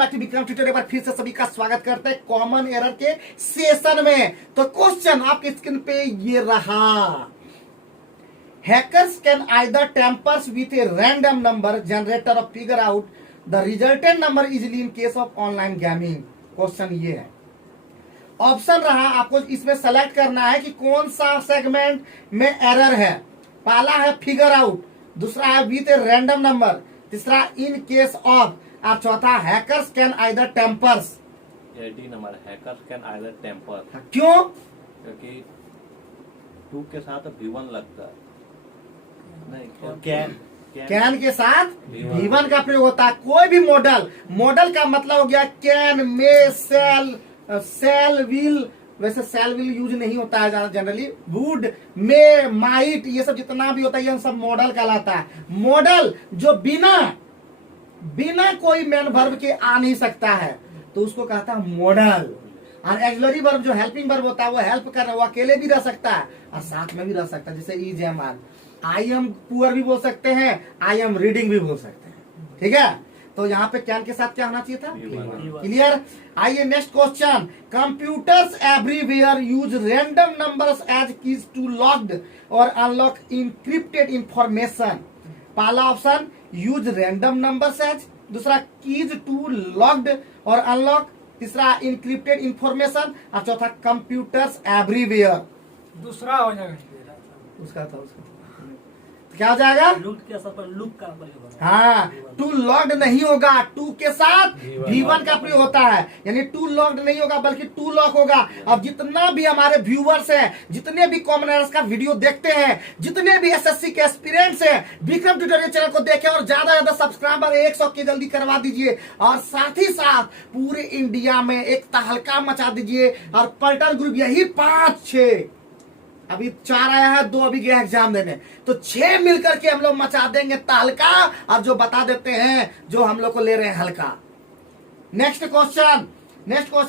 Back to Vikram tutor. एक बार फिर से सभी का स्वागत करते हैं कॉमन एरर के सेशन में। तो क्वेश्चन आपकी स्क्रीन पे ये रहा, hackers can either tempers with a random number generator और figure out the resultant number easily in case of online gaming. Question ये है, ऑप्शन रहा आपको इसमें सेलेक्ट करना है कि कौन सा सेगमेंट में एरर है। पहला है फिगर आउट, दूसरा है विथ ए रैंडम नंबर, तीसरा इन केस ऑफ, और चौथा hackers can either tampers. The number hackers can either tamper. क्यों? क्योंकि 2 के साथ V1 लगता है, नहीं कैन के साथ V1 का प्रयोग होता है। कोई भी मॉडल का मतलब हो गया कैन, मे, सेल, विल। वैसे सेल विल यूज नहीं होता है जनरली। वुड, मे, माइट, ये सब जितना भी होता है ये सब मॉडल कहलाता है। मॉडल जो बिना कोई मेन वर्ब के आ नहीं सकता है तो उसको कहता है मॉडल। और एक्सिलरी वर्ब जो हेल्पिंग वर्ब होता है वो हेल्प कर रहा है, वो अकेले भी रह सकता है और साथ में भी रह सकता है। जैसे is, am, are. I am poor भी बोल सकते हैं, आई एम रीडिंग भी बोल सकते हैं। ठीक है, तो यहाँ पे कैन के साथ क्या होना चाहिए था? क्लियर। आइए next question, computers everywhere use random numbers as keys to locked और अनलॉक इंक्रिप्टेड इंफॉर्मेशन। पहला option use random numbers as, दूसरा कीज टू लॉक्ड और अनलॉक, तीसरा इंक्रिप्टेड इंफॉर्मेशन और चौथा कंप्यूटर्स एवरीवेयर। दूसरा हो जाएगा उसका क्या हो जाएगा? लूप के असर पर लूप का प्रयोग होगा। हाँ, टू लॉक्ड नहीं होगा, टू के साथ V1 का प्रयोग होता है, यानी टू लॉक्ड नहीं होगा बल्कि टू लॉक होगा। अब जितना भी हमारे व्यूअर्स हैं, जितने भी कॉमन एरर्स का वीडियो देखते हैं, जितने भी एसएससी के एस्पिरेंट्स हैं, विक्रम ट्यूटोरियल चैनल को देखें और ज्यादा सब्सक्राइबर 100 के जल्दी करवा दीजिए और साथ ही साथ पूरे इंडिया में एक तहलका मचा दीजिए। और पलटन ग्रुप यही 5-6, अभी 4 आया है, 2 अभी गया एग्जाम देने, तो 6 मिलकर के हम लोग मचा देंगे तहलका और जो बता देते हैं जो हम लोग को ले रहे हैं हल्का। नेक्स्ट क्वेश्चन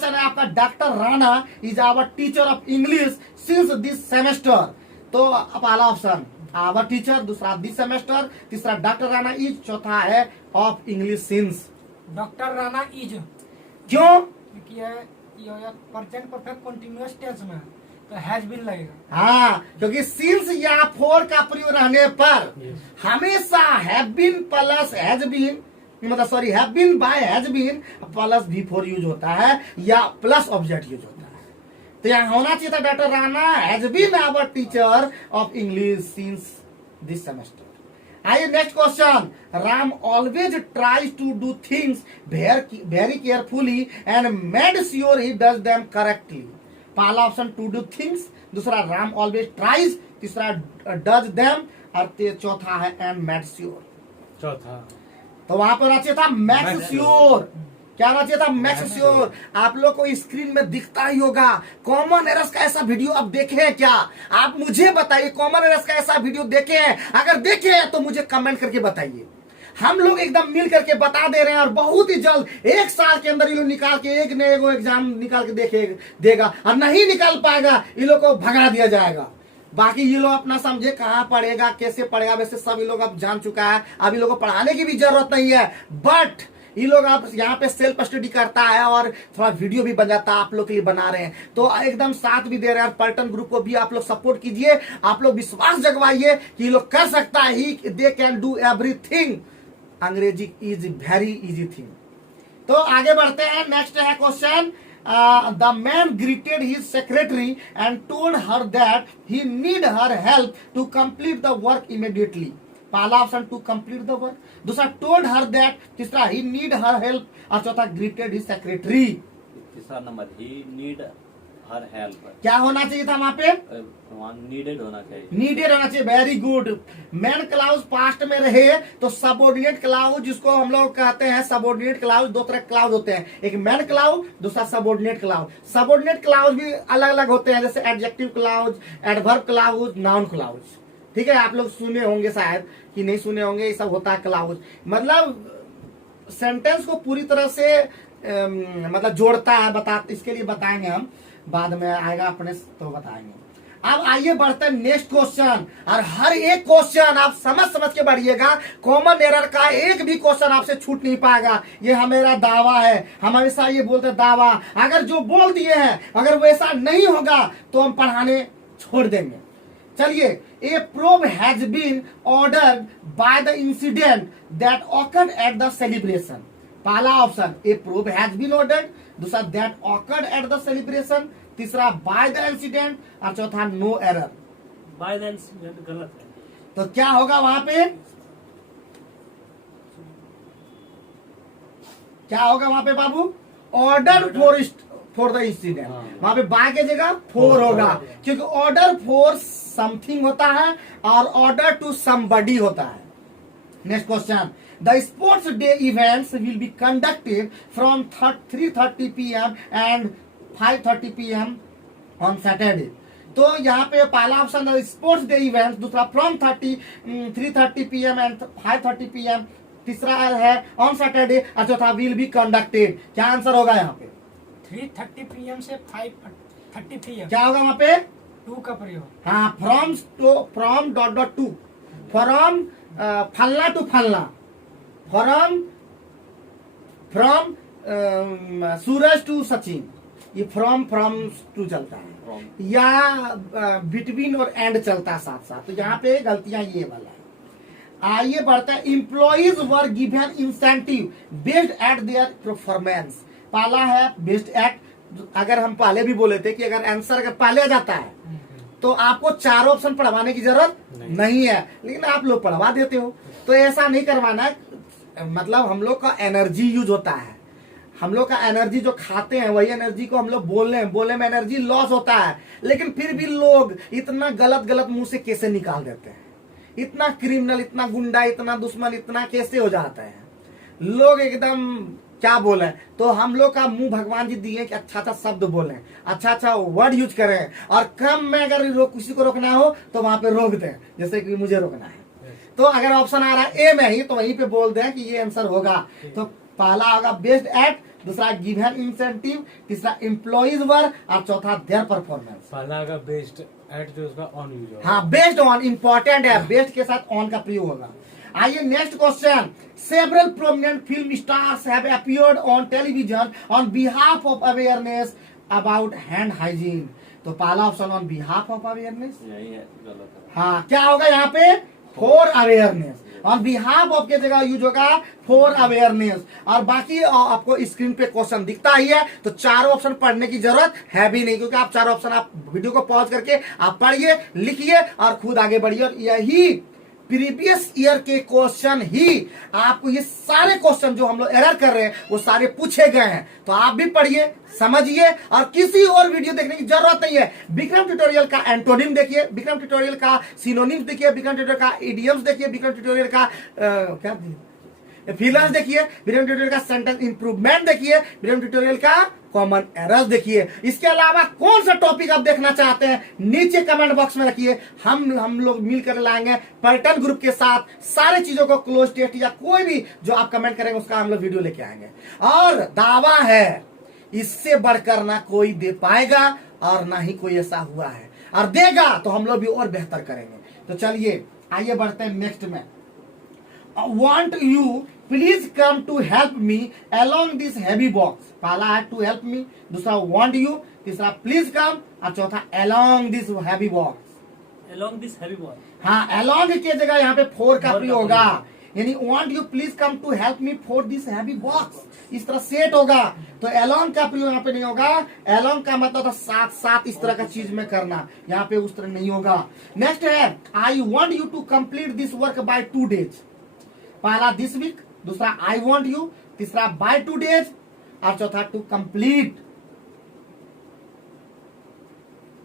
है आपका, doctor Rana is our teacher of English since this semester. तो पहला ऑप्शन आवर टीचर, दूसरा दिस सेमेस्टर, तीसरा डॉक्टर राणा इज, चौथा है of English since. Doctor Rana is क्यों? क्योंकि ये प्रेजेंट परफेक्ट कंटीन्यूअस टेंस में तो हैज बीन लगेगा। हाँ, क्योंकि सिंस या फॉर का प्रयोग रहने पर हमेशा have been plus has been, मतलब sorry have been by has been plus before use होता है या प्लस ऑब्जेक्ट यूज होता है। तो यहाँ होना चाहिए था doctor Rana has been our teacher of English since this semester. आइए next question, Ram always tries to do things very carefully and made sure he does them correctly. पहला ऑप्शन टू डू थिंग्स, दूसरा राम ऑलवेज ट्राइज, तीसरा does them और चौथा है and made sure. चौथा तो वहां पर चाहिए था मैक्स श्योर। क्या होना चाहिए था? Max sure. आप लोग को स्क्रीन में दिखता ही होगा। कॉमन एरर्स का ऐसा वीडियो अब देखे हैं क्या? आप मुझे बताइए, कॉमन एरर्स का ऐसा वीडियो देखे हैं? अगर देखे हैं तो मुझे कमेंट करके बताइए। हम लोग एकदम मिल करके बता दे रहे हैं और बहुत ही जल्द 1 साल के अंदर ये लोग निकाल के एक न एक एग्जाम निकाल के देगा और नहीं निकाल पाएगा ये लोग को भगा दिया जाएगा। बाकी ये लोग अपना समझे कहाँ पढ़ेगा, कैसे पढ़ेगा, वैसे सब ये लोग अब जान चुका है। अब ये लोग को पढ़ाने की भी जरूरत नहीं है, बट ये लोग अब यहाँ पे सेल्फ स्टडी करता है और थोड़ा वीडियो भी बन जाता है, आप लोग के लिए बना रहे हैं तो एकदम साथ भी दे रहे हैं। पलटन ग्रुप को भी आप लोग सपोर्ट कीजिए, आप लोग विश्वास जगवाइए कि ये लोग कर सकता है, ही दे कैन डू एवरीथिंग। अंग्रेजी इज वेरी इजी थिंग। तो आगे बढ़ते हैं, नेक्स्ट है question, the man greeted his secretary and told her that he need her help to complete the work immediately. पहला option to complete the work, दूसरा told her that, तीसरा he need her help और चौथा greeted his secretary. तीसरा number he need her help. क्या होना चाहिए था वहां पे? नीडेड होना चाहिए। नीडेड होना चाहिए, very good. Main clause past में रहे तो सबऑर्डिनेट क्लाउज, जिसको हम लोग कहते हैं सबऑर्डिनेट क्लाउज, 2 तरह क्लाउज होते हैं, एक मैन क्लाउज, दूसरा सबऑर्डिनेट क्लाउज। सबऑर्डिनेट क्लाउज भी अलग अलग होते हैं, जैसे adjective clause, adverb clause, noun clause. ठीक है, आप लोग सुने होंगे शायद कि नहीं सुने होंगे, ये सब होता है क्लाउज। मतलब सेंटेंस को पूरी तरह से मतलब जोड़ता है। इसके लिए बताएंगे हम, बाद में आएगा अपने तो बताएंगे। अब आइए बढ़ते हैं नेक्स्ट क्वेश्चन, और हर एक क्वेश्चन आप समझ समझ के बढ़िएगा। कॉमन एरर का एक भी क्वेश्चन आपसे छूट नहीं पाएगा, ये हमारा दावा है। हम हमेशा ये बोलते हैं दावा, अगर जो बोल दिए हैं अगर वैसा नहीं होगा तो हम पढ़ाने छोड़ देंगे। चलिए, a probe has been ordered by the incident that occurred at the celebration. पहला option a probe has been ordered, दूसरा that occurred at the celebration, तीसरा बाय द इंसिडेंट, और चौथा no error. By the incident गलत है। तो क्या होगा वहां पे, क्या होगा वहां पे बाबू? ऑर्डर फॉर द इंसिडेंट, वहां पे बाय की जगह फोर होगा, क्योंकि ऑर्डर फॉर समथिंग होता है और ऑर्डर टू समबडी होता है। Next question, the sports day events will be conducted from 3:30 PM and 5:30 PM on Saturday. तो यहाँ पे पहला ऑप्शन है स्पोर्ट्स डे इवेंट, दूसरा फ्रॉम 3:30 PM एंड 5:30 PM, तीसरा है ऑन सैटरडे, और चौथा विल बी कंडक्टेड। क्या आंसर होगा यहाँ पे? 3:30 PM से 5:30 PM। क्या होगा वहां पे? 2 का प्रयोग। हाँ, from dot dot to, from फलना टू फलना, फ्रॉम सूरज टू सचिन, ये फ्रॉम टू चलता है, या बिटवीन और एंड चलता है साथ साथ। तो यहाँ पे गलतियां ये वाला है। आइए बढ़ते हैं, employees were given incentive based eight their performance. पहला है बेस्ड एट, अगर हम पहले भी बोले थे कि अगर आंसर अगर पहले आ जाता है तो आपको चारों ऑप्शन पढ़वाने की जरूरत नहीं है, लेकिन आप लोग पढ़वा देते हो। तो ऐसा नहीं करवाना है, मतलब हम लोग का एनर्जी यूज होता है, हम लोग का एनर्जी जो खाते हैं वही एनर्जी को हम लोग बोलने में एनर्जी लॉस होता है। लेकिन फिर भी लोग इतना गलत मुंह से कैसे निकाल देते हैं, इतना क्रिमिनल, इतना गुंडा, इतना दुश्मन, इतना कैसे हो जाता है। लोग एकदम क्या बोले, तो हम लोग का मुंह भगवान जी दिए कि अच्छा अच्छा शब्द बोलें, अच्छा अच्छा वर्ड यूज करें, और कम में अगर किसी को रोकना हो तो वहां पे रोक दें, जैसे कि मुझे रोकना है। तो अगर ऑप्शन आ रहा है ए में ही तो वहीं पे बोल दें कि ये आंसर होगा। तो पहला होगा बेस्ड एट, दूसरा गिवन इंसेंटिव, तीसरा एम्प्लॉइज वर, और चौथा देयर परफॉर्मेंस। पहला का बेस्ड एट जो उसका ऑन यूज होगा। हाँ, बेस्ड ऑन इंपॉर्टेंट है, बेस्ड के साथ ऑन का प्रयोग होगा। आइए next question, several prominent film stars have appeared on television on behalf of awareness about hand hygiene. तो पहला option on behalf of awareness, यही है, गलत है। हाँ, क्या होगा यहाँ पे? For awareness. On behalf of के जगह यूज होगा फॉर अवेयरनेस। और बाकी आपको स्क्रीन पे क्वेश्चन दिखता ही है, तो चारों ऑप्शन पढ़ने की जरूरत है भी नहीं, क्योंकि आप चारों ऑप्शन आप वीडियो को पॉज करके आप पढ़िए, लिखिए और खुद आगे बढ़िए। और यही प्रीवियस ईयर के क्वेश्चन ही आपको, ये सारे क्वेश्चन जो हम लोग एरर कर रहे हैं वो सारे पूछे गए हैं। तो आप भी पढ़िए, समझिए, और किसी और वीडियो देखने की जरूरत नहीं है। विक्रम ट्यूटोरियल का एंटोनिम देखिए, विक्रम ट्यूटोरियल का सिनोनिम्स देखिए, विक्रम ट्यूटोरियल का इडियम्स देखिए, विक्रम ट्यूटोरियल का क्या फिलर्स देखिए, विक्रम ट्यूटोरियल का सेंटेंस इंप्रूवमेंट देखिए, विक्रम ट्यूटोरियल का कॉमन एरर्स देखिए। इसके अलावा कौन सा टॉपिक आप देखना चाहते हैं नीचे कमेंट बॉक्स में रखिए, हम लोग मिलकर लाएंगे पर्यटन ग्रुप के साथ सारे चीजों को, क्लोज टेस्ट या कोई भी जो आप कमेंट करेंगे उसका हम लोग वीडियो लेके आएंगे। और दावा है इससे बढ़कर ना कोई दे पाएगा और ना ही कोई ऐसा हुआ है, और देगा तो हम लोग भी और बेहतर करेंगे। तो चलिए आइए बढ़ते हैं नेक्स्ट में। Want you please come to help me along this heavy box। पहला है to help me, दूसरा want you, तीसरा please come, और चौथा along this heavy box। along this heavy box। हाँ, along के जगह यहाँ पे for का प्रयोग होगा, यानी want you please come to help me for this heavy box, इस तरह सेट होगा। तो along का प्रयोग यहाँ पे नहीं होगा, along का मतलब था साथ साथ इस तरह का चीज में करना, यहाँ पे उस तरह नहीं होगा। नेक्स्ट है I want you to complete this work by 2 days। पहला दिस वीक, दूसरा आई वॉन्ट यू, तीसरा बाय 2 days, और चौथा टू कंप्लीट।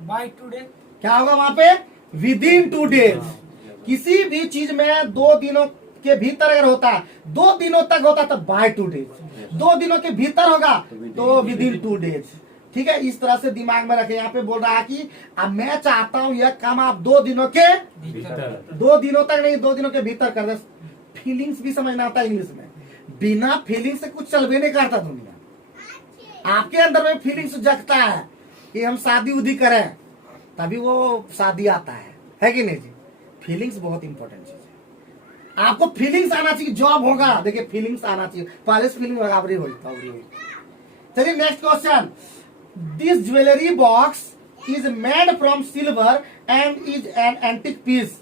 Bye 2 days। क्या होगा वहां पे? With in 2 days। किसी भी चीज में 2 दिनों के भीतर अगर होता है, 2 दिनों तक होता है तो बाय 2 days, 2 दिनों के भीतर होगा तो विद इन 2 days। ठीक है, इस तरह से दिमाग में रखे। यहाँ पे बोल रहा है कि अब मैं चाहता हूं यह काम आप 2 दिनों के भीतर, 2 दिनों तक नहीं, 2 दिनों के भीतर कर दे। फीलिंग्स भी समझना आता है इंग्लिश में, बिना फीलिंग से कुछ चल भी नहीं करता दुनिया। आपके अंदर में फीलिंग्स जगता है कि हम शादी उदी करें, तभी वो शादी आता है कि नहीं जी। फीलिंग्स बहुत इंपॉर्टेंट चीज है, आपको फीलिंग्स आना चाहिए, जॉब होगा देखिए फीलिंग्स आना चाहिए, पहले से फीलिंग बराबरी होगी। चलिए next question, this jewellery box is made from silver and is an antique piece.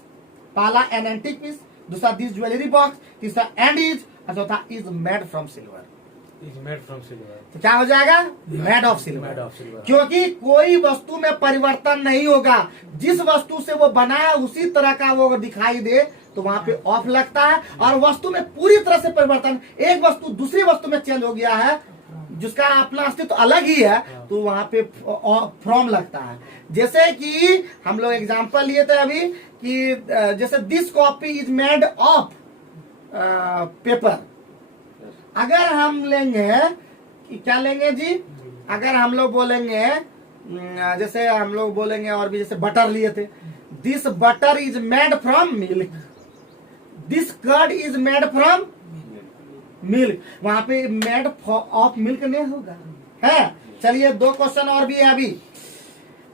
पहला एन एंटिक पीस, दूसरा दिस ज्वेलरी बॉक्स, तीसरा एंड इज, और चौथा is made from silver. Is made from silver. तो क्या हो जाएगा, made of Made silver. of silver. क्योंकि कोई वस्तु में परिवर्तन नहीं होगा, जिस वस्तु से वो बना है उसी तरह का वो अगर दिखाई दे तो वहां पे ऑफ लगता है, और वस्तु में पूरी तरह से परिवर्तन, एक वस्तु दूसरी वस्तु में चेंज हो गया है जिसका अपना अस्तित्व तो अलग ही है, तो वहां पे फ्रॉम लगता है। जैसे कि हम लोग एग्जांपल लिए थे अभी कि जैसे this copy is made of paper. अगर हम लेंगे कि क्या लेंगे जी, अगर हम लोग बोलेंगे जैसे हम लोग बोलेंगे और भी, जैसे बटर लिए थे, this butter is made from milk, this curd is made from milk, वहां पे मेड ऑफ मिल्क नहीं होगा है। चलिए 2 क्वेश्चन और भी है अभी।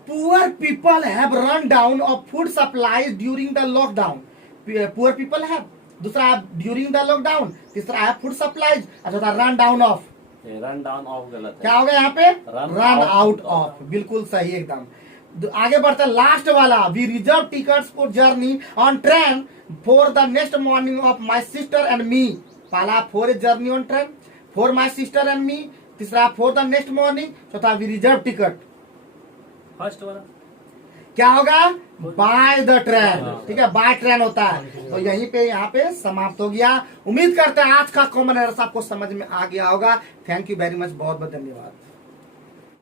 Poor people have run down of food supplies during the lockdown. Poor people have, दूसरा है ड्यूरिंग द लॉकडाउन, तीसरा है फूड सप्लाईज, और चौथा run down of. Run down of गलत है। क्या होगा यहाँ पे, Run run out out of। Of, बिल्कुल सही एकदम। आगे बढ़ते लास्ट वाला, we reserve tickets for journey on train for the next morning of my sister and me. पहला for a journey on train, for my sister and me, तीसरा for the next morning, चौथा we reserve ticket. First वाला. क्या होगा, by the train. ठीक है, by train होता है। तो यहीं पे यहाँ पे समाप्त हो गया। उम्मीद करते हैं आज का कॉमन एरर्स आपको समझ में आ गया होगा। थैंक यू वेरी मच, बहुत बहुत धन्यवाद।